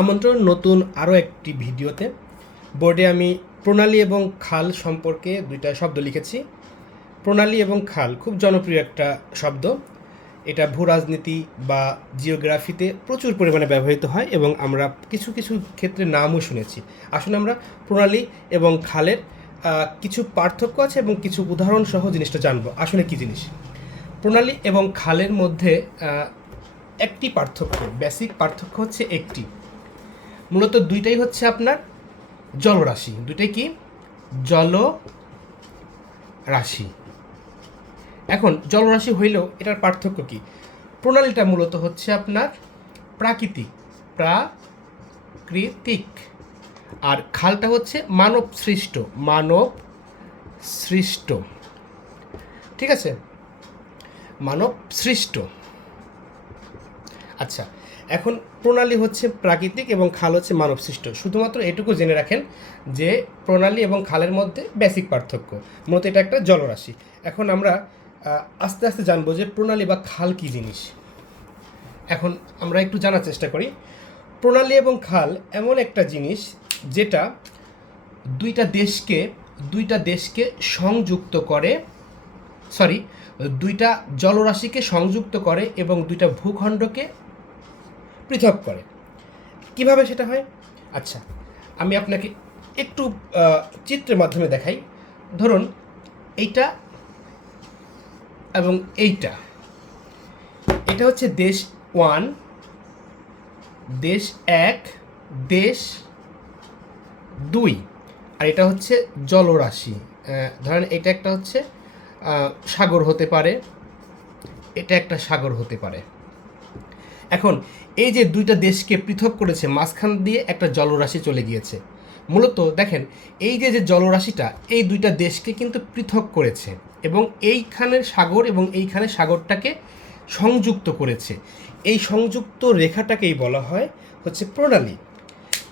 আমন্ত্রণ নতুন আরও একটি ভিডিওতে। বোর্ডে আমি প্রণালী এবং খাল সম্পর্কে দুইটা শব্দ লিখেছি। প্রণালী এবং খাল খুব জনপ্রিয় একটা শব্দ। এটা ভূ রাজনীতি বা জিওগ্রাফিতে প্রচুর পরিমাণে ব্যবহৃত হয় এবং আমরা কিছু কিছু ক্ষেত্রে নামও শুনেছি। আসলে আমরা প্রণালী এবং খালের কিছু পার্থক্য আছে এবং কিছু উদাহরণ সহ জিনিসটা জানবো আসলে কী জিনিস। প্রণালী এবং খালের মধ্যে একটি পার্থক্য, বেসিক পার্থক্য হচ্ছে একটি, মূলত দুইটাই হচ্ছে আপনার জলরাশি। দুইটাই কি? জলরাশি। এখন জলরাশি হইলেও এটার পার্থক্য কি? প্রণালীটা মূলত হচ্ছে আপনার প্রাকৃতিক, আর খালটা হচ্ছে মানব সৃষ্ট। ঠিক আছে, মানব সৃষ্ট। আচ্ছা, এখন প্রণালী হচ্ছে প্রাকৃতিক এবং খাল হচ্ছে মানব সৃষ্ট। শুধুমাত্র এটুকু জেনে রাখেন যে প্রণালী এবং খালের মধ্যে বেসিক পার্থক্য, মূলত এটা একটা জলরাশি। এখন আমরা আস্তে আস্তে জানবো যে প্রণালী বা খাল কী জিনিস। এখন আমরা একটু জানার চেষ্টা করি। প্রণালী এবং খাল এমন একটা জিনিস যেটা দুইটা দেশকে সংযুক্ত করে, দুইটা জলরাশিকে সংযুক্ত করে এবং দুইটা ভূখণ্ডকে পৃথক করে। কিভাবে সেটা হয়? আচ্ছা, আমি আপনাকে একটু চিত্রের মাধ্যমে দেখাই। ধরুন এইটা এবং এটা হচ্ছে দেশ 1, দেশ 1, দেশ 2, আর এটা হচ্ছে জলরাশি। ধরেন এটা একটা হচ্ছে সাগর হতে পারে, এটা একটা সাগর হতে পারে। এখন এই যে দুইটা দেশকে পৃথক করেছে, মাঝখান দিয়ে একটা জলরাশি চলে গিয়েছে। মূলত দেখেন এই যে জলরাশিটা এই দুইটা দেশকে কিন্তু পৃথক করেছে এবং এইখানের সাগর এবং এইখানে সাগরটাকে সংযুক্ত করেছে। এই সংযুক্ত রেখাটাকেই বলা হয় হচ্ছে প্রণালী।